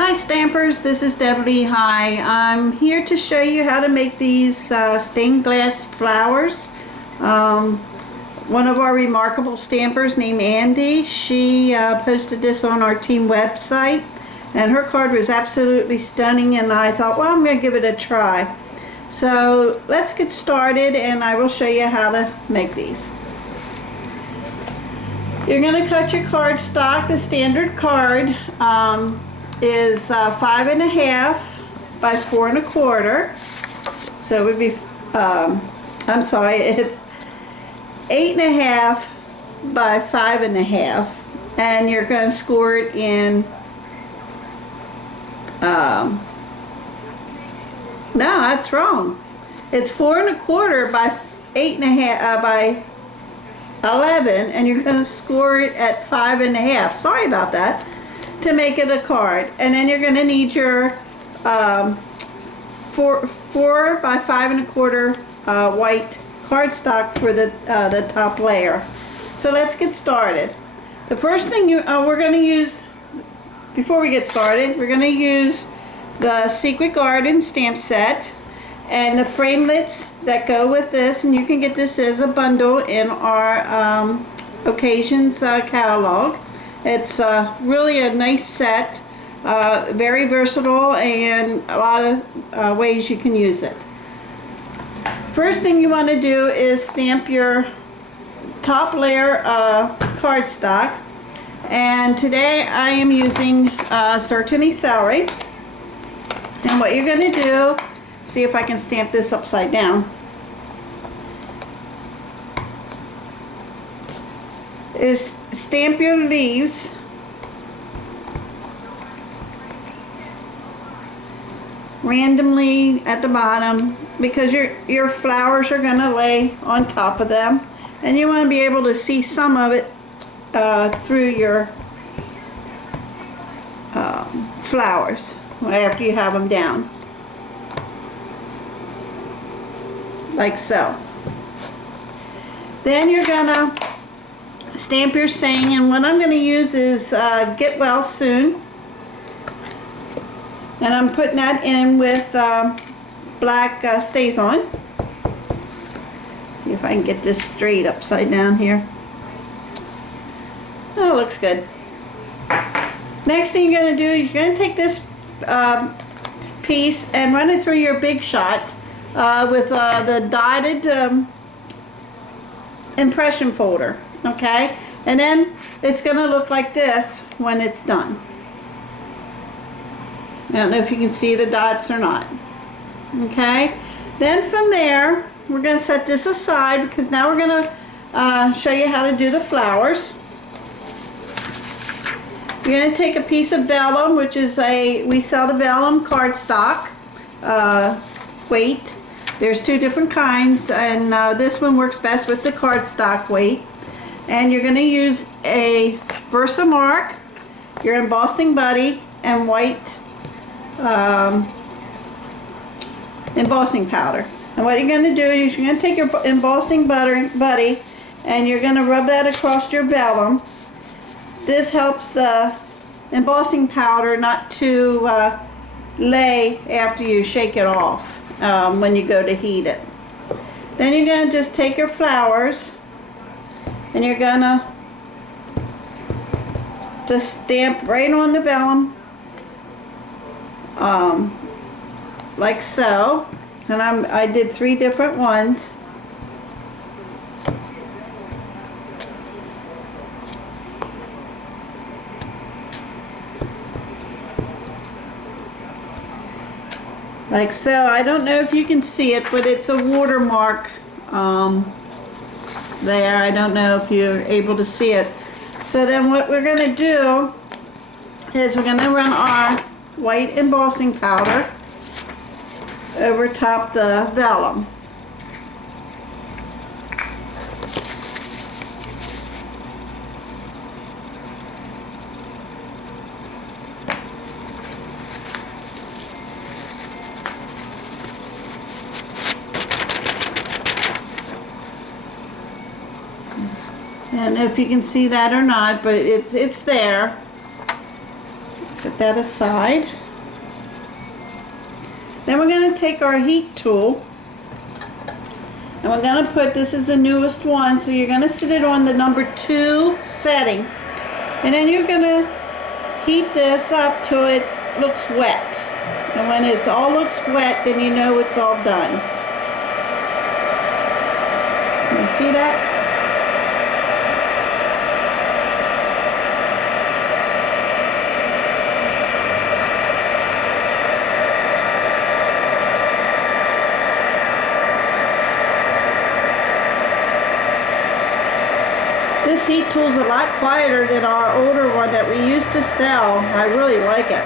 Hi Stampers, this is Debbie. Hi, I'm here to show you how to make these stained glass flowers. One of our remarkable stampers named Andy, she posted this on our team website and her card was absolutely stunning, and I thought, well, I'm going to give it a try. So let's get started and I will show you how to make these. You're going to cut your cardstock. The standard card is 5.5 by 4 1/4. So it would be, I'm sorry, it's 8.5 by 5.5, and you're going to score it in, no, that's wrong. It's 4 1/4 by 8.5 by 11, and you're going to score it at 5.5. Sorry about that. To make it a card, and then you're going to need your 4 by 5 1/4 white cardstock for the top layer. So let's get started. The first thing we're going to use, before we get started, we're going to use the Secret Garden stamp set and the framelits that go with this, and you can get this as a bundle in our occasions catalog. It's really a nice set, very versatile, and a lot of ways you can use it. First thing you want to do is stamp your top layer of cardstock, and today I am using Certainty Celery. And what you're going to do, see if I can stamp this upside down, is stamp your leaves randomly at the bottom, because your flowers are going to lay on top of them, and you want to be able to see some of it through your flowers after you have them down, like so. Then you're going to stamp your saying, and what I'm going to use is get well soon, and I'm putting that in with black stays on. See if I can get this straight upside down here. Oh, looks good. Next thing you're going to do is you're going to take this piece and run it through your Big Shot with the dotted impression folder. Okay, and then it's going to look like this when it's done. I don't know if you can see the dots or not. Okay, then from there we're going to set this aside, because now we're going to show you how to do the flowers. You're going to take a piece of vellum, which is we sell the vellum cardstock weight. There's two different kinds, and this one works best with the cardstock weight. And you're going to use a Versamark, your embossing buddy, and white embossing powder. And what you're going to do is you're going to take your embossing buddy and you're going to rub that across your vellum. This helps the embossing powder not to lay after you shake it off when you go to heat it. Then you're going to just take your flowers, and you're gonna just stamp right on the vellum, like so. And I did 3 different ones. Like so. I don't know if you can see it, but it's a watermark there. I don't know if you're able to see it. So then what we're going to do is we're going to run our white embossing powder over top the vellum. And if you can see that or not, but it's there. Set that aside. Then we're going to take our heat tool and we're going to put, this is the newest one, so you're going to set it on the number 2 setting. And then you're going to heat this up till it looks wet. And when it all looks wet, then you know it's all done. You see that? This heat tool is a lot quieter than our older one that we used to sell. I really like it.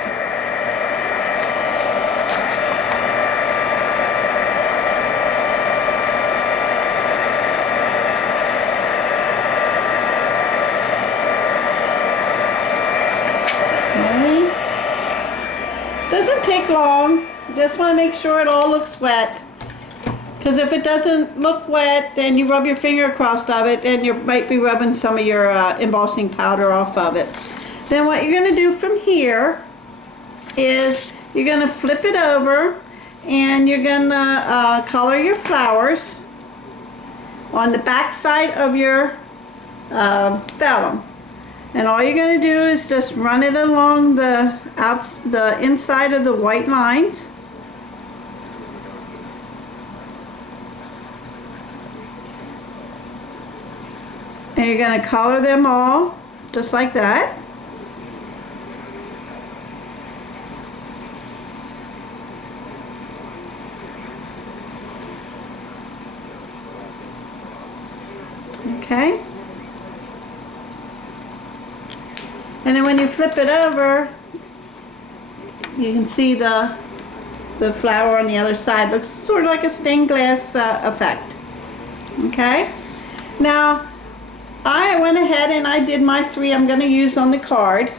Okay. Doesn't take long. You just want to make sure it all looks wet. Because if it doesn't look wet, then you rub your finger across of it, and you might be rubbing some of your embossing powder off of it. Then what you're going to do from here is you're going to flip it over, and you're going to color your flowers on the back side of your vellum. And all you're going to do is just run it along the inside of the white lines. And you're going to color them all just like that. Okay. And then when you flip it over, you can see the flower on the other side. Looks sort of like a stained glass effect. Okay. Now, I went ahead and I did my 3 I'm going to use on the card.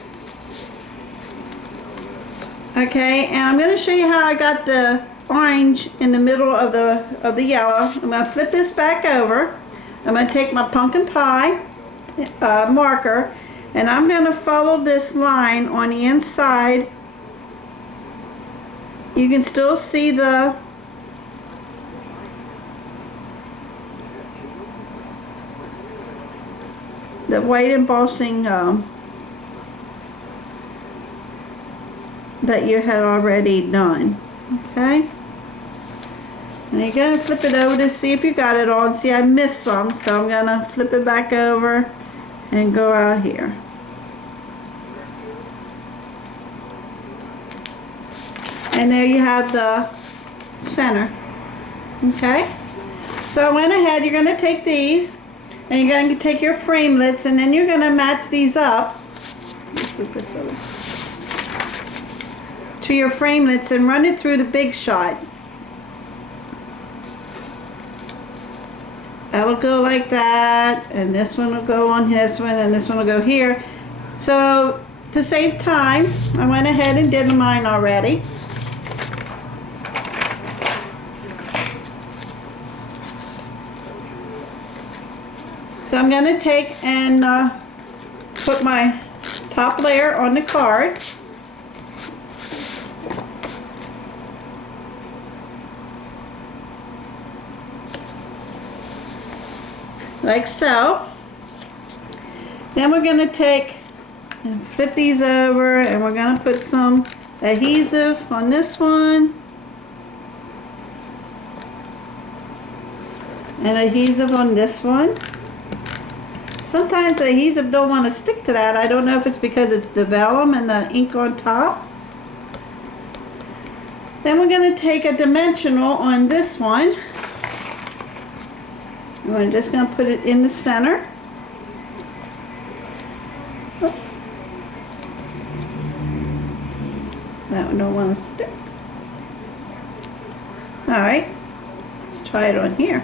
Okay, and I'm going to show you how I got the orange in the middle of the yellow. I'm going to flip this back over. I'm going to take my pumpkin pie marker, and I'm going to follow this line on the inside. You can still see the white embossing that you had already done. Okay, and you're going to flip it over to see if you got it all. See, I missed some, so I'm going to flip it back over and go out here. And there you have the center. Okay, so I went ahead, you're going to take these and you're going to take your framelits, and then you're going to match these up to your framelits and run it through the big shot. That'll go like that, and this one will go on this one, and this one will go here. So to save time, I went ahead and did mine already. So I'm going to take and put my top layer on the card. Like so. Then we're going to take and flip these over, and we're going to put some adhesive on this one. And adhesive on this one. Sometimes the adhesive don't want to stick to that. I don't know if it's because it's the vellum and the ink on top. Then we're going to take a dimensional on this one. We're just going to put it in the center. Oops. That one don't want to stick. Alright, let's try it on here.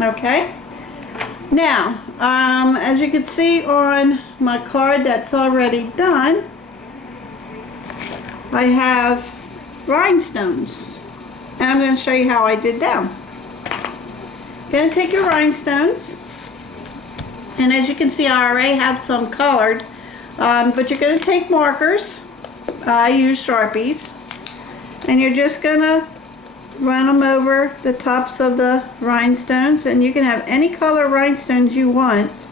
Okay, now as you can see on my card that's already done, I have rhinestones, and I'm going to show you how I did them. Going to take your rhinestones, and as you can see I already have some colored, but you're going to take markers. I use Sharpies, and you're just going to run them over the tops of the rhinestones, and you can have any color rhinestones you want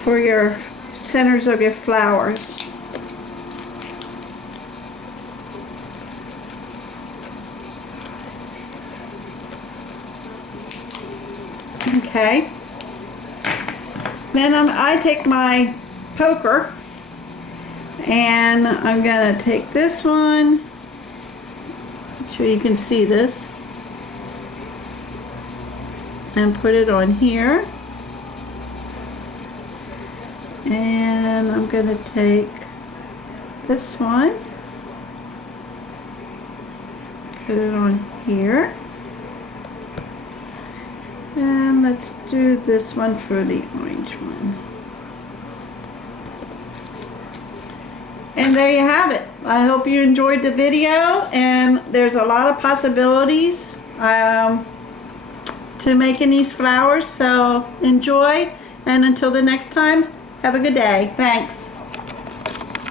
for your centers of your flowers. Okay. Then I take my poker, and I'm gonna take this one. I'm sure you can see this, and put it on here. And I'm gonna take this one, put it on here. And let's do this one for the orange one. And there you have it. I hope you enjoyed the video, and there's a lot of possibilities to making these flowers, so enjoy, and until the next time, have a good day. Thanks.